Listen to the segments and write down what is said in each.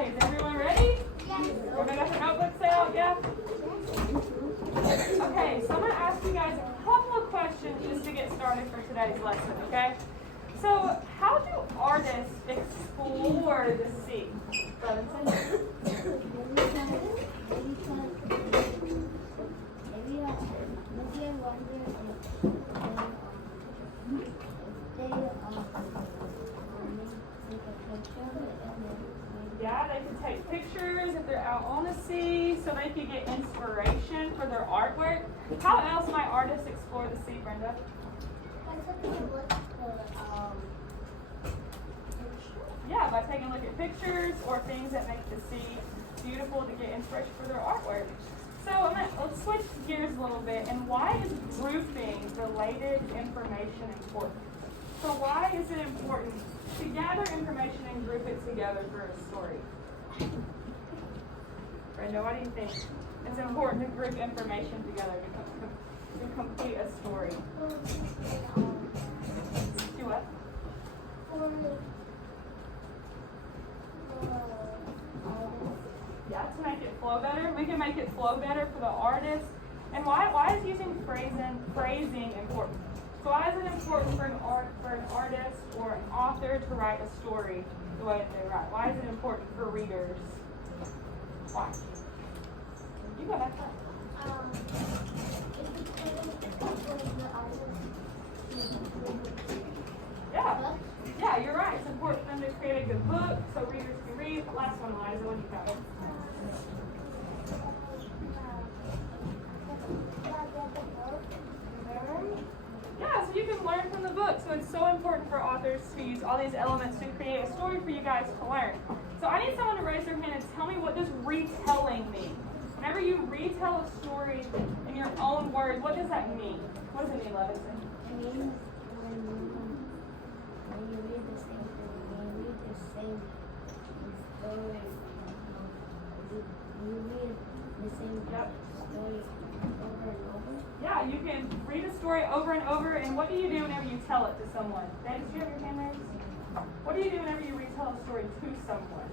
Okay, is everyone ready? Yes. Everybody got their notebooks out, yeah? Okay, so I'm going to ask you guys a couple of questions just to get started for today's lesson, okay? So, how do artists explore the sea? Robinson? Yeah, they can take pictures if they're out on the sea so they can get inspiration for their artwork. How else might artists explore the sea, Brenda? Yeah, by taking a look at pictures or things that make the sea beautiful to get inspiration for their artwork. So let's switch gears a little bit. And why is grouping related information important? So why is it important to gather information and group it together for a story? Brenda, what do you think? It's important to group information together to complete a story. Do what? Yeah, to make it flow better. We can make it flow better for the artist. And why is using phrasing important? So why is it important for an artist or an author to write a story the way that they write? Why is it important for readers? Why? You go back there. Yeah, you're right. It's important for them to create a good book so readers can read. The last one, Eliza, what do you got? Yeah, so you can learn from the book. So it's so important for authors to use all these elements to create a story for you guys to learn. So I need someone to raise their hand and tell me, what does retelling mean? Whenever you retell a story in your own words, what does that mean? What does it mean, Levinson? It means when you read the same thing, when you read the same story, you read the same story over and over. Yeah, you can read a story over and over, and what do you do whenever you tell it to someone? Dad, did you have your hand raised? What do you do whenever you retell a story to someone?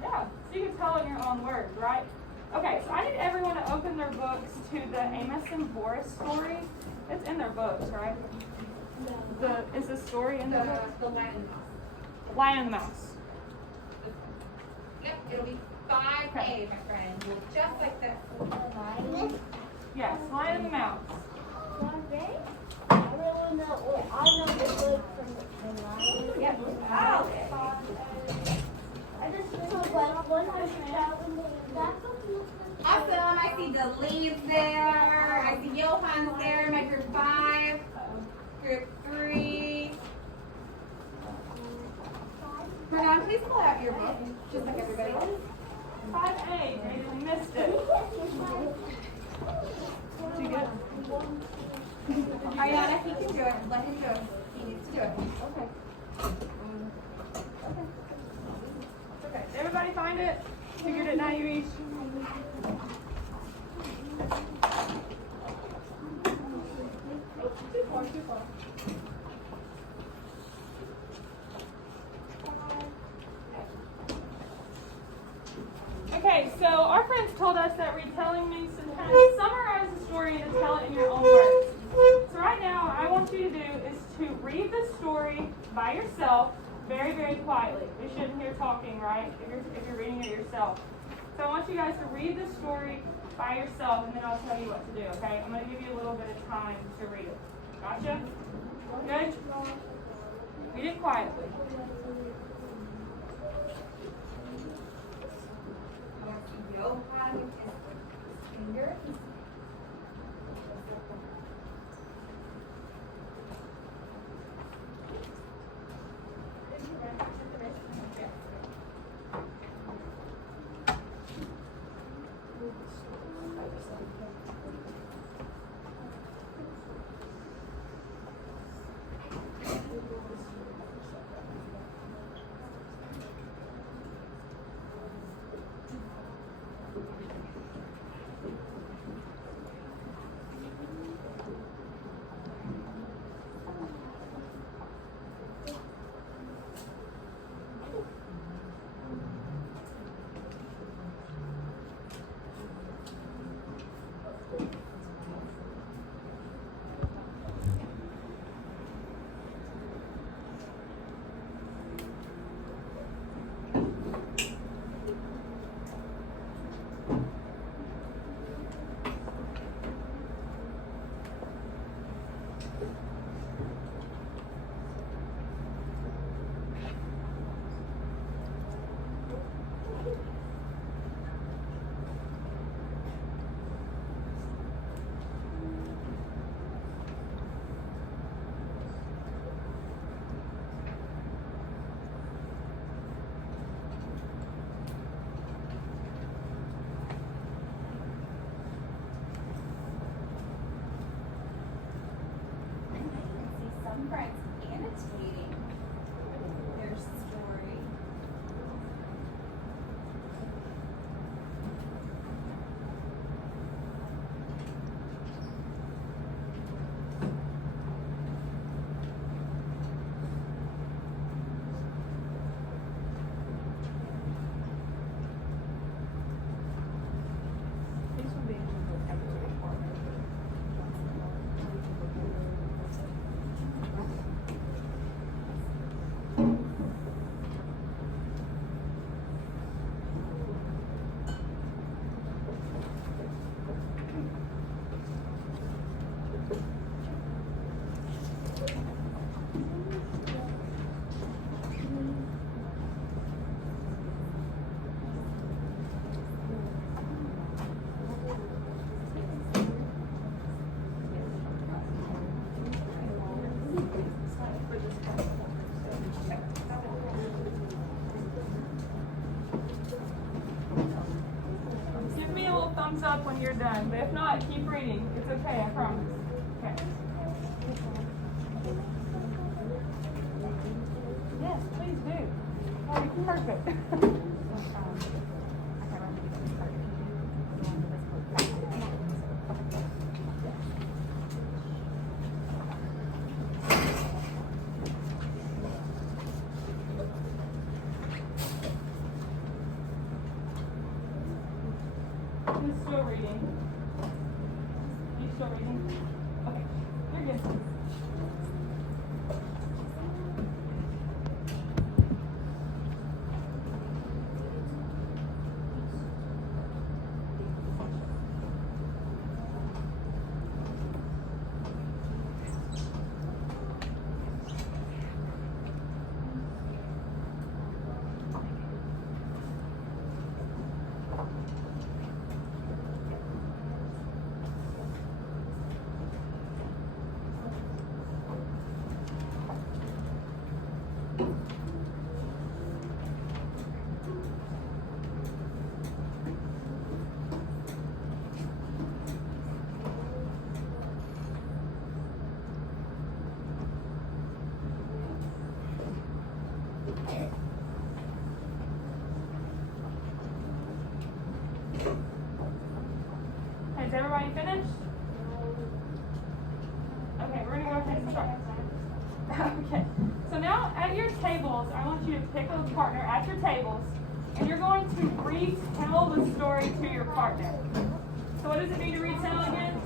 Yeah, so you can tell it in your own words, right? Okay, so I need everyone to open their books to the Amos and Boris story. It's in their books, right? Is the story in the book? The Lion and the Mouse. Lion and the Mouse. Yep, it'll be 5A, my friend. Just like this. Yes, Lion and the Mouse. I really know. I know the word from the lion. Yep. Oh. I just took like 100,000. Awesome. I see the leads there. I see Johann's there, my group 5. Group 3. Bernard, please pull out your book, just like everybody else. 5A, maybe we missed it. Did you get it? Ariana, he can do it. Let him do it. He needs to do it. Okay. Okay. Did everybody find it? Figured it now, you each? Too far, too far. Okay, so our friends told us that retelling means to kind of summarize the story and to tell it in your own words. So right now, what I want you to do is to read the story by yourself, very, very quietly. We shouldn't hear talking, right? If you're reading it yourself. So I want you guys to read the story by yourself, and then I'll tell you what to do, okay? I'm going to give you a little bit of time to read it. Gotcha? Good? Read it quietly. Johann with his finger. See some friends annotating their story. Give me a little thumbs up when you're done, but if not, keep reading. It's okay, I promise. Okay. Yes, please do. Oh, perfect. Who's still reading? You still reading? Okay, you're good. Is everybody finished? Okay, we're gonna go ahead and start. Okay, so now at your tables, I want you to pick a partner at your tables, and you're going to retell the story to your partner. So what does it mean to retell again?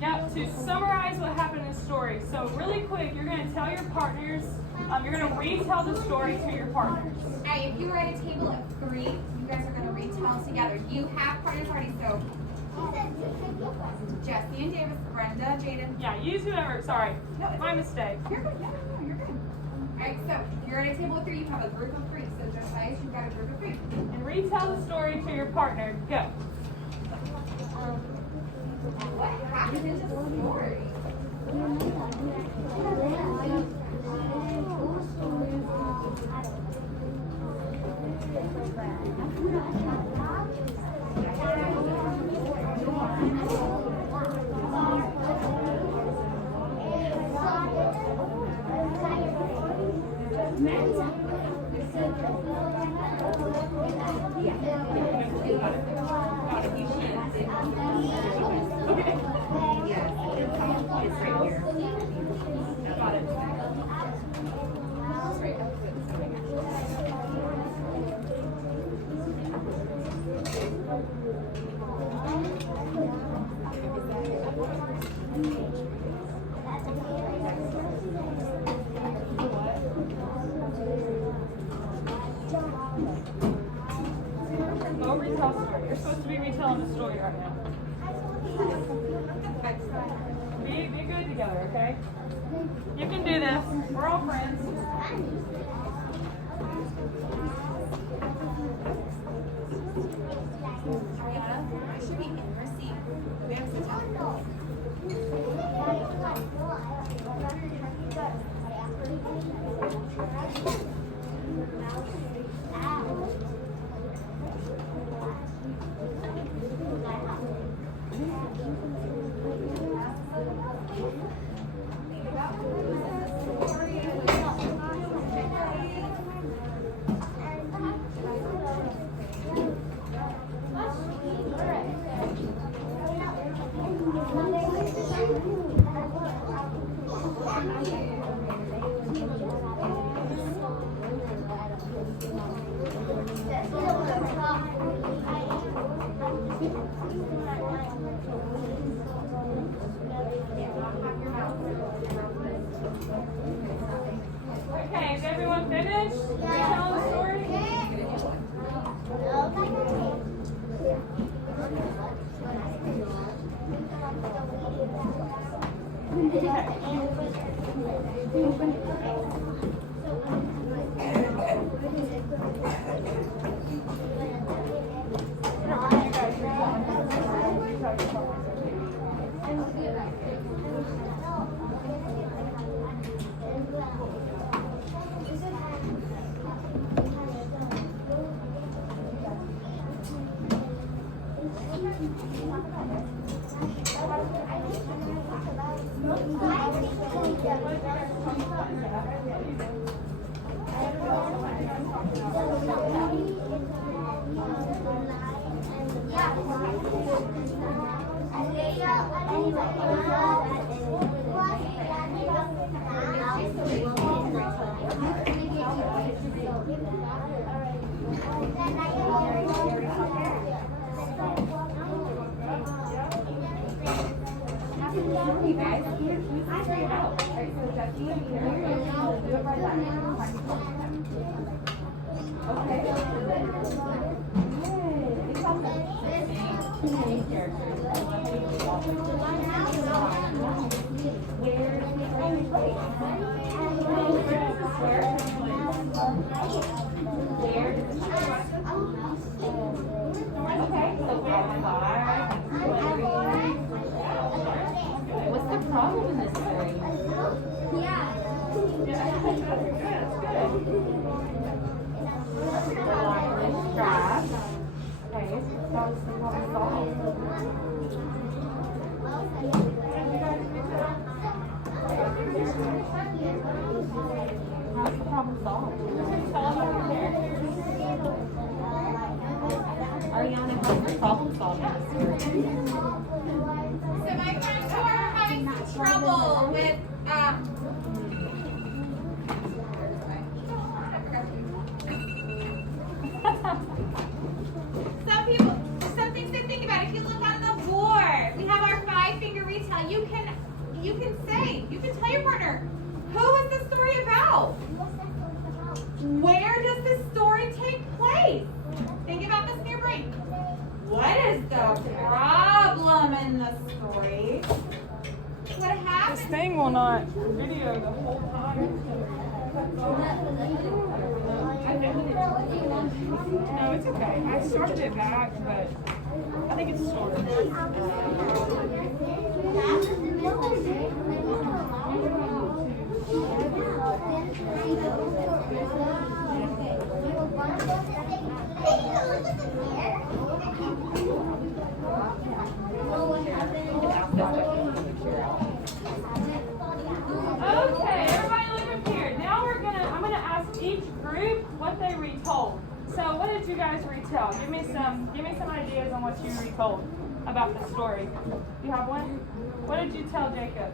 Yep, to summarize what happened in the story. So really quick, you're going to tell your partners, you're going to retell the story to your partners. Alright, if you were at a table of 3, you guys are gonna retell together. You have partners already, so Jesse and Davis, Brenda, Jaden. Yeah, use whoever, sorry, No, it's my okay. mistake. You're good. Yeah, no, you're good. Alright, so you're at a table of 3, you have a group of 3. So Josiah, you've got a group of 3. And retell the story to your partner. Go. What happened in the story? You can do this. We're all friends. Ariana, I should be in your seat. We have to tell. Okay, is everyone finished? Tell the story? You guys, I figured it out. Alright, so Jesse and Carrie, do it right back. Okay. Yay. It's awesome. Too many characters. Okay, so what's the problem in this story? Strap. Okay, so that was the problem solved. How's the problem solved? Ariana, how's the problem solved in this story? So my friends who are having some trouble with some things to think about. If you look on the board, we have our 5-finger retell. You can tell your partner, who is the story about? Where does the story take place? Think about this in your brain. What is the problem in the story? What This happened? thing will not video the whole time. No, it's okay. I started it back, but I think it's stored. Okay, everybody look up here. Now I'm gonna ask each group what they retold. So what did you guys retell? Give me some ideas on what you retold about the story. You have one? What did you tell Jacob?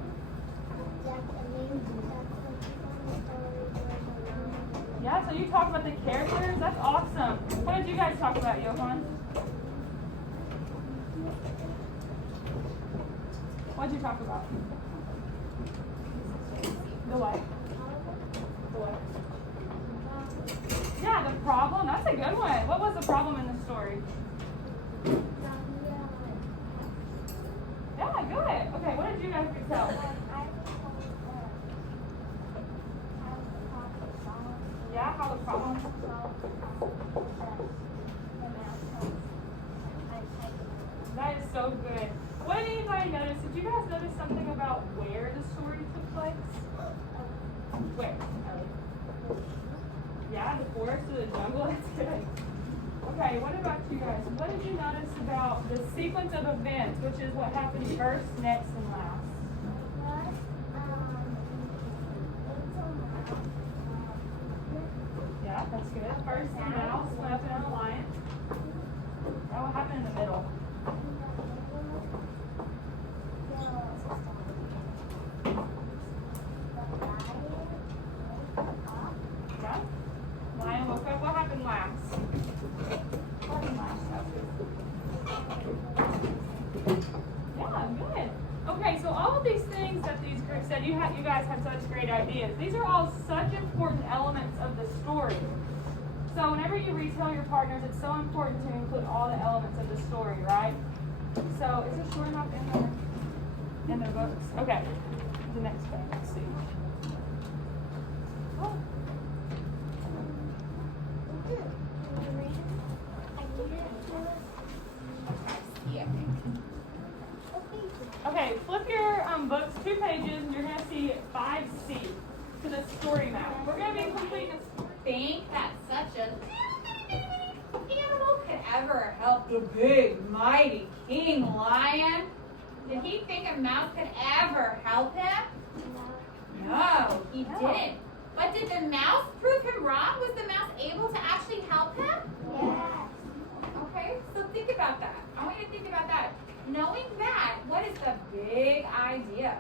Yeah, so you talked about the characters? That's awesome. What did you guys talk about, Johan? What did you talk about? The what? The what? Yeah, the problem. That's a good one. What was the problem in the story? Yeah, good. Okay, what did you guys retell? something about where the story took place? Where? Yeah, the forest or the jungle. That's good. Okay, what about you guys? What did you notice about the sequence of events, which is what happened first, next, and last? Yeah, that's good. First, the mouse went up in a lion. Oh, what happened in the middle? Yeah. Lion woke up. What happened last? What happened last? Yeah, good. Okay, so all of these things that these groups said, you guys have such great ideas. These are all such important elements of the story. So whenever you retell your partners, it's so important to include all the elements of the story, right? So is the story map in their books? Okay. The next page. Let's see. Oh. Okay, flip your books 2 pages, and you're going to see 5C to the story map. We're going to be completing this. Think that such a animal could ever help the big, mighty king lion? Did he think a mouse could ever help him? No, he didn't. But did the mouse prove him wrong? Was the mouse able to actually help him? Yes. Okay, so think about that. I want you to think about that. Knowing that, what is the big idea?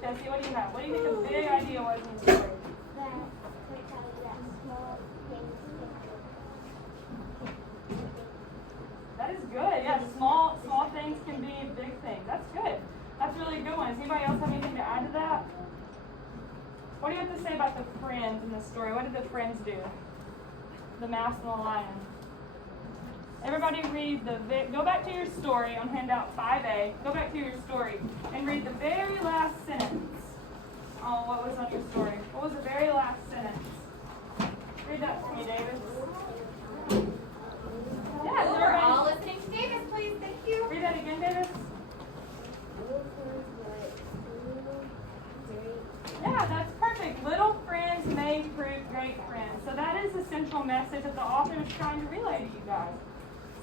Jesse, what do you have? What do you think the big idea was in the story? That is good. Yeah, small things can be big things. That's good. That's really a good one. Does anybody else have anything to add to that? What do you have to say about the friends in the story? What did the friends do? The mouse and the lion. Everybody read go back to your story on handout 5A. Go back to your story and read the very last sentence on what was on your story. What was the very last sentence? Read that to me, David. Yeah, We're all listening to Davis, please. Thank you. Read that again, Davis. Yeah, that's perfect. Little friends may prove great friends. So that is the central message that the author is trying to relay to you guys.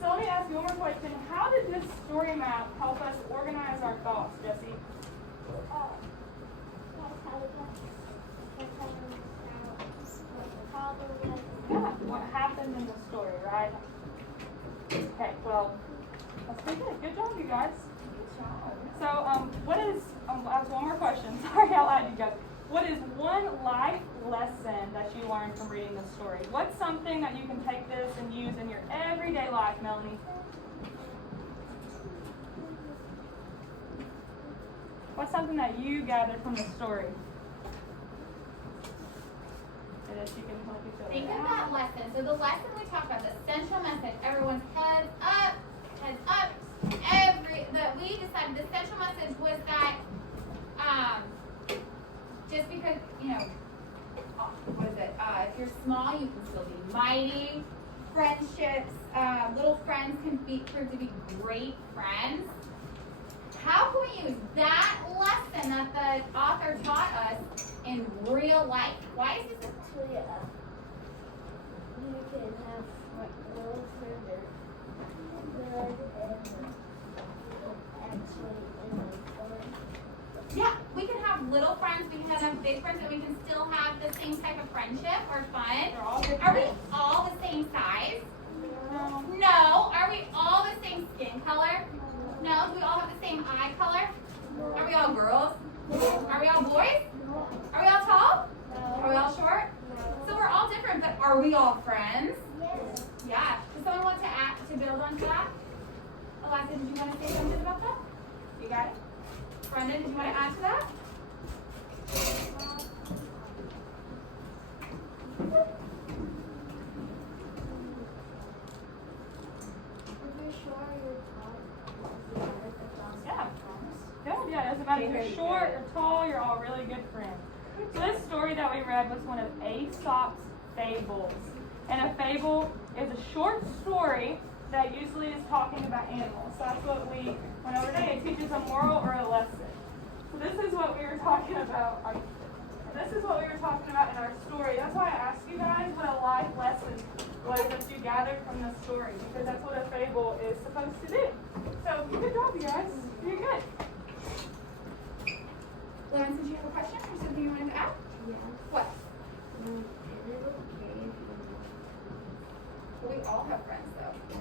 So let me ask you one more question. How did this story map help us organize our thoughts, Jesse? Yeah, what happened in the story, right? Okay, well, that's pretty good. Good job, you guys. So, what is, I'll ask one more question. Sorry, I lied to you guys. What is one life lesson that you learned from reading this story? What's something that you can take this and use in your everyday life, Melanie? What's something that you gathered from the story? That you can help each other Think of out? that lesson. So the lesson we talked about, the central message, everyone's heads up, heads up. We decided the central message was that just because, what is it? If you're small, you can still be mighty. Friendships, little friends can prove to be great friends. How can we use that lesson that the author taught us in real life? Why is this? Actually, you can have little further good and actually in the forest. Yeah, we can have little friends, we can have big friends, and we can still have the same type of friendship or fun. They're all different. Are we all the same size? No. No. Are we all the same skin color? No. Do we all have the same eye color? Are we all girls? Are we all boys? Are we all tall? Are we all short? So we're all different, but are we all friends? Yes. Yeah. Does someone want to build onto that? Alexa, did you want to say something about that? You got it? Brendan, did you want to add to that? Yeah. Good. Yeah, it doesn't matter if you're short or tall, you're all really good friends. So this story that we read was one of Aesop's fables. And a fable is a short story that usually is talking about animals. So that's what we went over today. It teaches a moral or a lesson. So this is what we were talking about. This is what we were talking about in our story. That's why I asked you guys what a life lesson was that you gathered from the story, because that's what a fable is supposed to do. So good job, you guys. You're good. Lauren, did you have a question or something you wanted to add? Yeah. What? Is it okay if you We all have friends though.